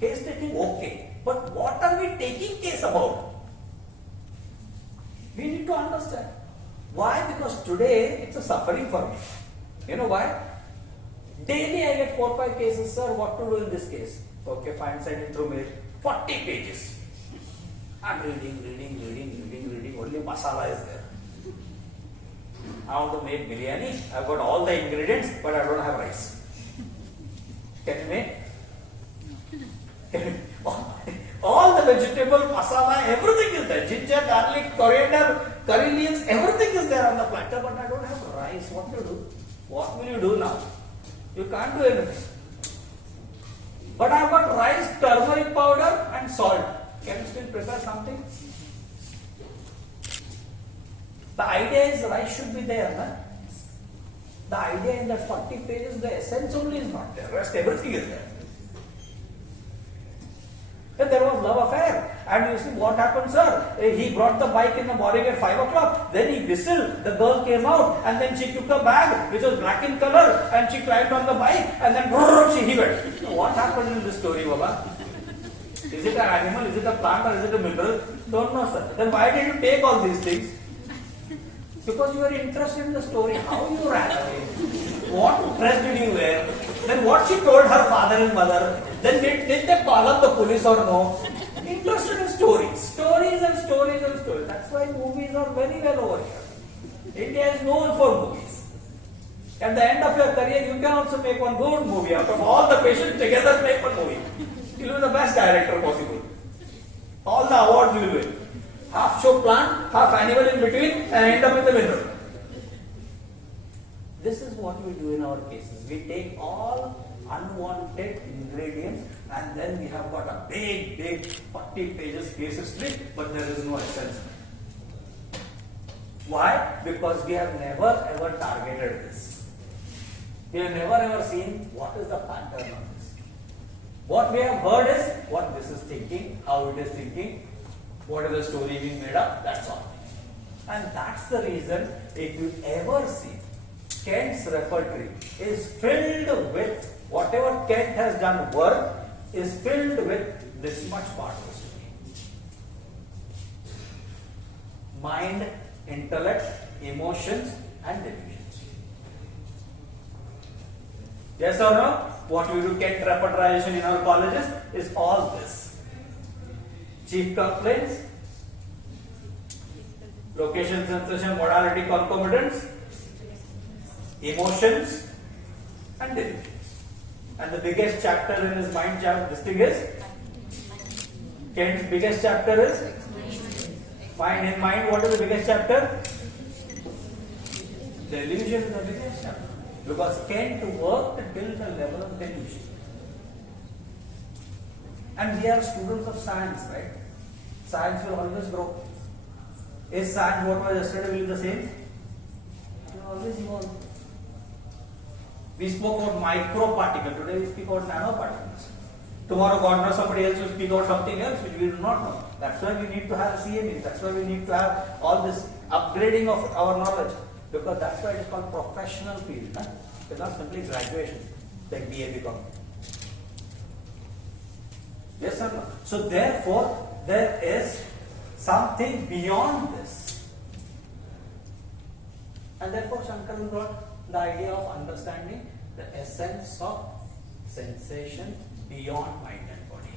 Case taking, okay. But what are we taking case about? We need to understand. Why? Because today it's a suffering for me. You know why? Daily I get 4 or 5 cases, sir. What to do in this case? Okay, fine, send it through mail. 40 pages. I'm reading. Only masala is there. I want to make biryani. I've got all the ingredients, but I don't have rice. Can you make? All the vegetable, masala, everything is there. Ginger, garlic, coriander, curry leaves, everything is there on the platter, but I don't have rice. What to do? What will you do now? You can't do anything. But I've got rice, turmeric powder and salt. Can you still prepare something? The idea is rice should be there. Na? The idea in that 40 pages, the essence only is not there. Rest everything is there. Then there was love affair. And you see what happened, sir? He brought the bike in the morning at 5 o'clock. Then he whistled. The girl came out. And then she took a bag which was black in color. And she climbed on the bike. And then she went. What happened in this story, Baba? Is it an animal? Is it a plant? Or is it a mineral? Don't know, sir. Then why did you take all these things? Because you were interested in the story. How you ran away? What dress did you wear? Then what she told her father and mother? Then did they call up the police or no? Interested in stories. Stories and stories and stories. That's why movies are very well over here. India is known for movies. At the end of your career, you can also make one good movie. Out of all the patients together, make one movie. You'll be the best director possible. All the awards you will win. Half show plant, half animal in between, and end up in the middle. This is what we do in our cases. We take all unwanted ingredients and then we have got a big 40 pages case history, but there is no essence. Why? Because we have never ever targeted this. We have never ever seen what is the pattern of this. What we have heard is what this is thinking, how it is thinking, what is the story being made up, that's all. And that's the reason if you ever see Kent's repertory is filled with whatever Kent has done work is filled with this much part of the story. Mind, intellect, emotions and delusions. Yes or no? What we do Kent repertorization in our colleges is all this. Chief complaints, location, sensation, modality, concomitants, emotions and delusions. And the biggest chapter in his mind, this thing is, Kent's biggest chapter is mind. In mind, what is the biggest chapter? Delusion is the biggest chapter. Because Kent worked till the level of delusion. And we are students of science, right? Science will always grow. Is science what was yesterday will be the same? It will always evolve. We spoke about microparticle. Today we speak about nanoparticles. Tomorrow God knows somebody else will speak about something else which we do not know. That's why we need to have CME. That's why we need to have all this upgrading of our knowledge. Because that's why it is called professional field. Huh? It's not simply graduation like BA become. Yes or no? So therefore, there is something beyond this. And therefore, Sankaran brought the idea of understanding the essence of sensation beyond mind and body.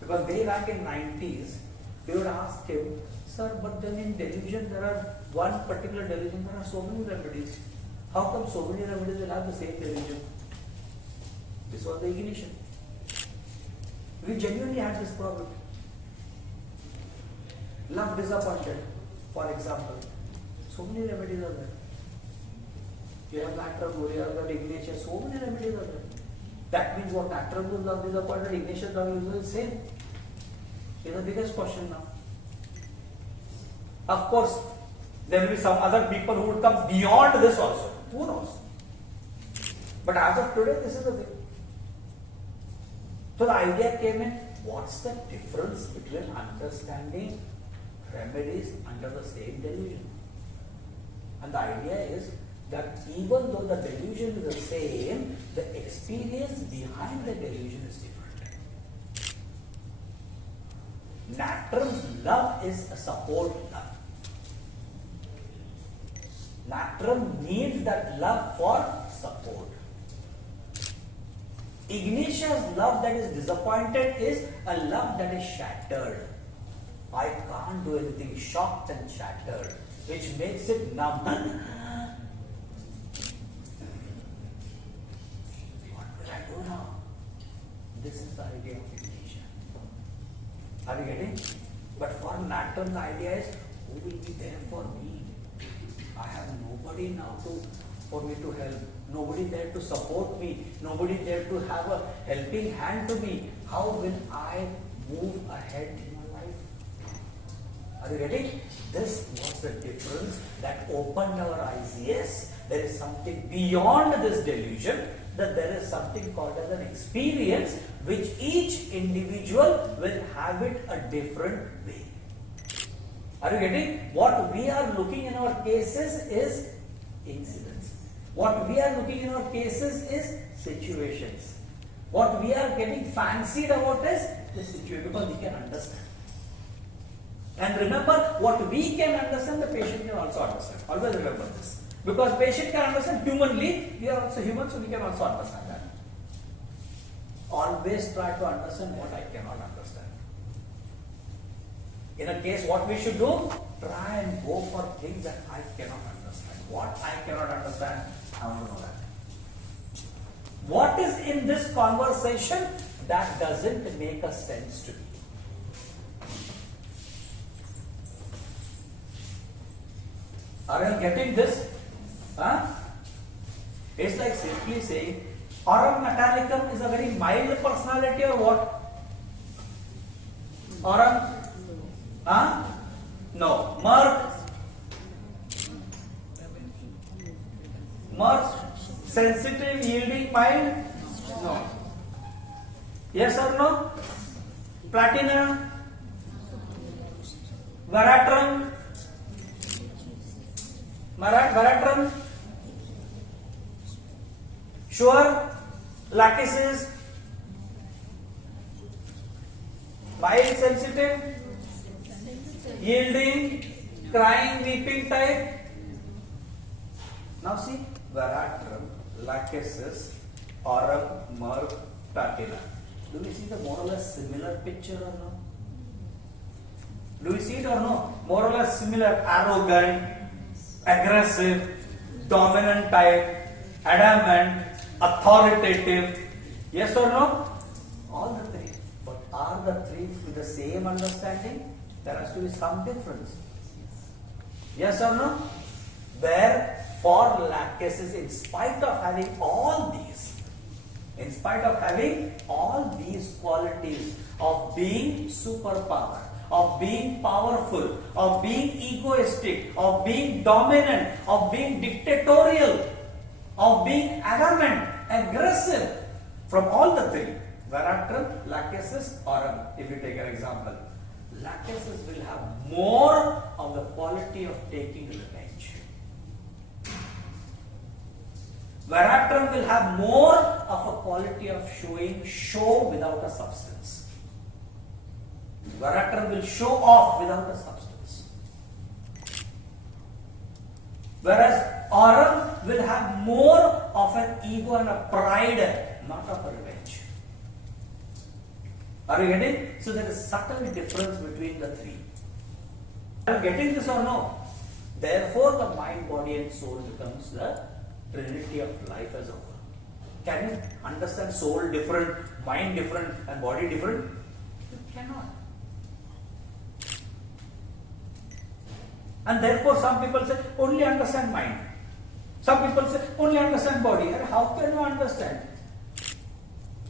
Because way back in 90s, they would ask him, sir, but then in delusion, there are one particular delusion, there are so many remedies. How come so many remedies will have the same delusion? This was the ignition. We genuinely had this problem. Love disappointed, for example. So many remedies are there. You have Lachesis, you have got ignition, so many remedies are there. That means what? Lachesis, love disappointed, ignition, love is the same. Is the biggest question now. Of course, there will be some other people who would come beyond this also. Who knows? But as of today, this is the thing. So the idea came in, what's the difference between understanding remedies under the same delusion? And the idea is that even though the delusion is the same, the experience behind the delusion is different. Natrum's love is a support love. Natrum needs that love for support. Ignatius' love that is disappointed is a love that is shattered. I can't do anything, shocked and shattered, which makes it numb. What will I do now? This is the idea of Ignatius. Are you getting? But for Natrum, the idea is, who will be there for me? I have nobody now for me to help. Nobody there to support me. Nobody there to have a helping hand to me. How will I move ahead in my life? Are you getting? This was the difference that opened our eyes. Yes, there is something beyond this delusion, that there is something called as an experience which each individual will have it a different way. Are you getting? What we are looking in our cases is incidents. What we are looking in our cases is situations. What we are getting fancied about is the situation, because we can understand. And remember, what we can understand, the patient can also understand. Always remember this. Because patient can understand humanly, we are also human, so we can also understand that. Always try to understand what I cannot understand. In a case, what we should do? Try and go for things that I cannot understand. What I cannot understand, I want to know that. What is in this conversation that doesn't make a sense to me? Are you getting this? Huh? It's like simply saying, Aurum metallicum is a very mild personality or what? Aurum? Huh? No. Mirth? Sensitive, yielding, mild? No. Yes or no? Platinum? Veratrum? Veratrum? Sure? Lachesis? Mild, sensitive? Yielding? Crying, weeping type? Now see, Veratrum, Lachesis, Aurum, Mirth, Platina. Do we see the more or less similar picture or no? Do we see it or no? More or less similar, arrogant, aggressive, dominant type, adamant, authoritative. Yes or no? All the three. But are the three with the same understanding? There has to be some difference. Yes or no? Where for Lachesis, in spite of having all these qualities of being superpower, of being powerful, of being egoistic, of being dominant, of being dictatorial, of being adamant, aggressive, from all the three, Veratrum, Lachesis, Aurum, if you take an example, Lachesis will have more of the quality of taking revenge. Veratrum will have more of a quality of showing show without a substance. Veratrum will show off without a substance. Whereas Aurum will have more of an ego and a pride, not of a revenge. Are you getting? So there is subtle difference between the three. Are you getting this or no? Therefore, the mind, body and soul becomes the Trinity of life as a whole. Can you understand soul different, mind different and body different? You cannot. And therefore some people say, only understand mind. Some people say, only understand body. And how can you understand?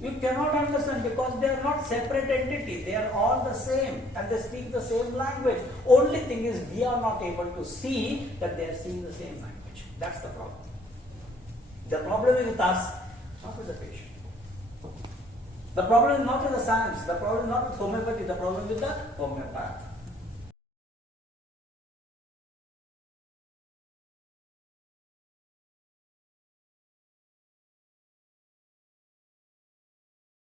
You cannot understand because they are not separate entities. They are all the same and they speak the same language. Only thing is we are not able to see that they are seeing the same language. That's the problem. The problem is with us, not with the patient. The problem is not with the science. The problem is not with homeopathy. The problem is with the homeopath.